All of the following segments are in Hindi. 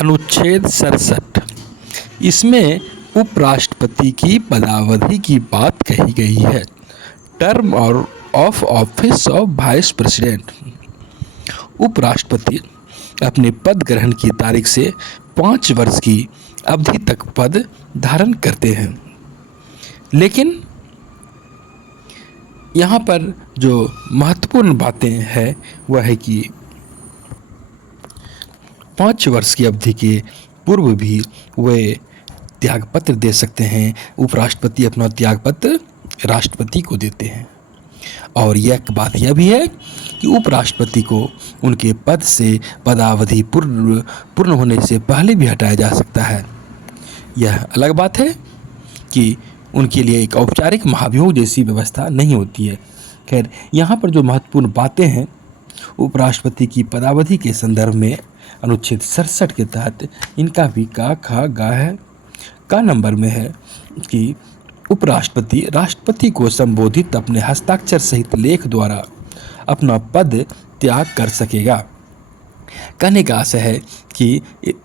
अनुच्छेद 67 इसमें उपराष्ट्रपति की पदावधि की बात कही गई है। टर्म और of office of vice president. उपराष्ट्रपति अपने पद ग्रहण की तारीख से 5 वर्ष की अवधि तक पद धारण करते हैं। लेकिन यहाँ पर जो महत्वपूर्ण बातें हैं वह है कि 5 वर्ष की अवधि के पूर्व भी वे त्यागपत्र दे सकते हैं। उपराष्ट्रपति अपना त्यागपत्र राष्ट्रपति को देते हैं। और यह बात यह भी है कि उपराष्ट्रपति को उनके पद से पदावधि पूर्ण होने से पहले भी हटाया जा सकता है। यह अलग बात है कि उनके लिए एक औपचारिक महाभियोग जैसी व्यवस्था नहीं होती है। खैर, यहाँ पर जो महत्वपूर्ण बातें हैं उपराष्ट्रपति की पदावधि के संदर्भ में अनुच्छेद 67 के तहत इनका भी का नंबर में है कि उपराष्ट्रपति राष्ट्रपति को संबोधित अपने हस्ताक्षर सहित लेख द्वारा अपना पद त्याग कर सकेगा। कहने का आशय है कि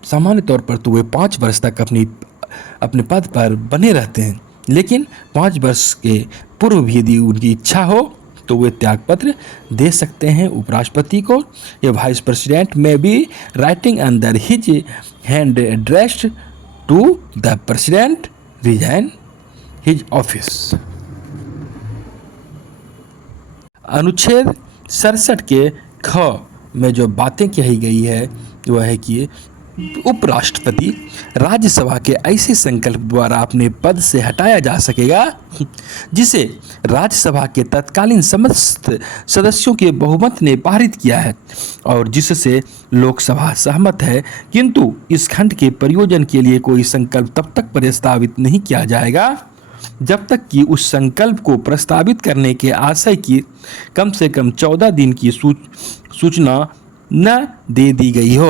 सामान्य तौर पर तो वे 5 वर्ष तक अपने पद पर बने रहते हैं, लेकिन 5 वर्ष के पूर्व भी यदि उनकी इच्छा हो तो वे त्यागपत्र दे सकते हैं उपराष्ट्रपति को। ये vice president may by writing under his hand addressed to the president resign his office. अनुच्छेद 67 के ख में जो बातें कही गई है वह है कि उपराष्ट्रपति राज्यसभा के ऐसे संकल्प द्वारा अपने पद से हटाया जा सकेगा जिसे राज्यसभा के तत्कालीन समस्त सदस्यों के बहुमत ने पारित किया है और जिससे लोकसभा सहमत है, किंतु इस खंड के प्रयोजन के लिए कोई संकल्प तब तक प्रस्तावित नहीं किया जाएगा जब तक कि उस संकल्प को प्रस्तावित करने के आशय की कम से कम 14 दिन की सूचना न दे दी गई हो।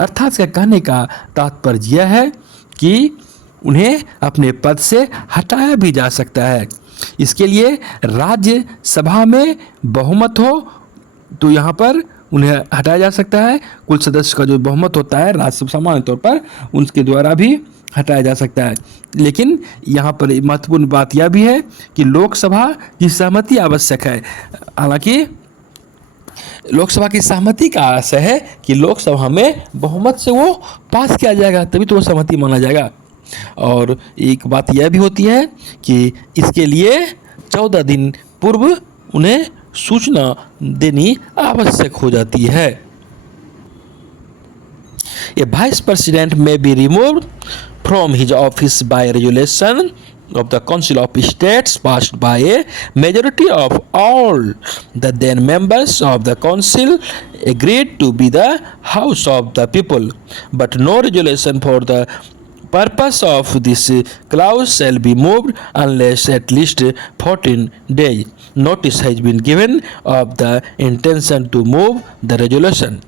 अर्थात इसका कहने का तात्पर्य यह है कि उन्हें अपने पद से हटाया भी जा सकता है। इसके लिए राज्यसभा में बहुमत हो तो यहाँ पर उन्हें हटाया जा सकता है। कुल सदस्य का जो बहुमत होता है राज्यसभा सामान्य तौर पर उनके द्वारा भी हटाया जा सकता है। लेकिन यहाँ पर महत्वपूर्ण बात यह भी है कि लोकसभा की सहमति आवश्यक है। हालांकि लोकसभा की सहमति का आशय है कि लोकसभा में बहुमत से वो पास किया जाएगा, तभी तो वो सहमति माना जाएगा। और एक बात यह भी होती है कि इसके लिए 14 दिन पूर्व उन्हें सूचना देनी आवश्यक हो जाती है। A vice president may be removed from his office by resolution of the Council of States passed by a majority of all the then members of the Council agreed to be the House of the People, but no resolution for the purpose of this clause shall be moved unless at least 14 days notice has been given of the intention to move the resolution।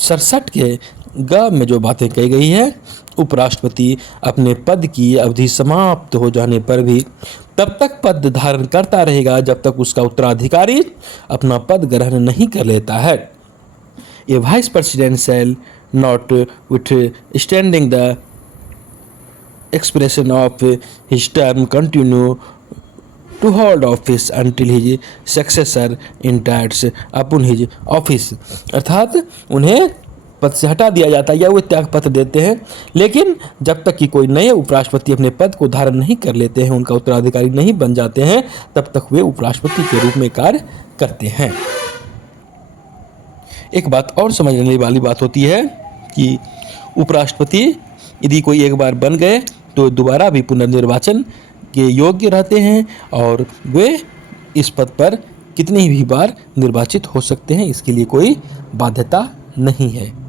67 के ग में जो बातें कही गई है, उपराष्ट्रपति अपने पद की अवधि समाप्त हो जाने पर भी तब तक पद धारण करता रहेगा जब तक उसका उत्तराधिकारी अपना पद ग्रहण नहीं कर लेता है। A vice president shall notwithstanding the expression of his term continue to hold office until his successor enters upon his office. अर्थात उन्हें पद से हटा दिया जाता है या वे त्यागपत्र देते हैं, लेकिन जब तक कि कोई नए उपराष्ट्रपति अपने पद को धारण नहीं कर लेते हैं, उनका उत्तराधिकारी नहीं बन जाते हैं, तब तक वे उपराष्ट्रपति के रूप में कार्य करते हैं। एक बात और समझने वाली बात होती है कि उपराष्ट्रपति यदि कोई एक बार बन गए तो दोबारा भी पुनर्निर्वाचन के योग्य रहते हैं और वे इस पद पर कितनी भी बार निर्वाचित हो सकते हैं, इसके लिए कोई बाध्यता नहीं है।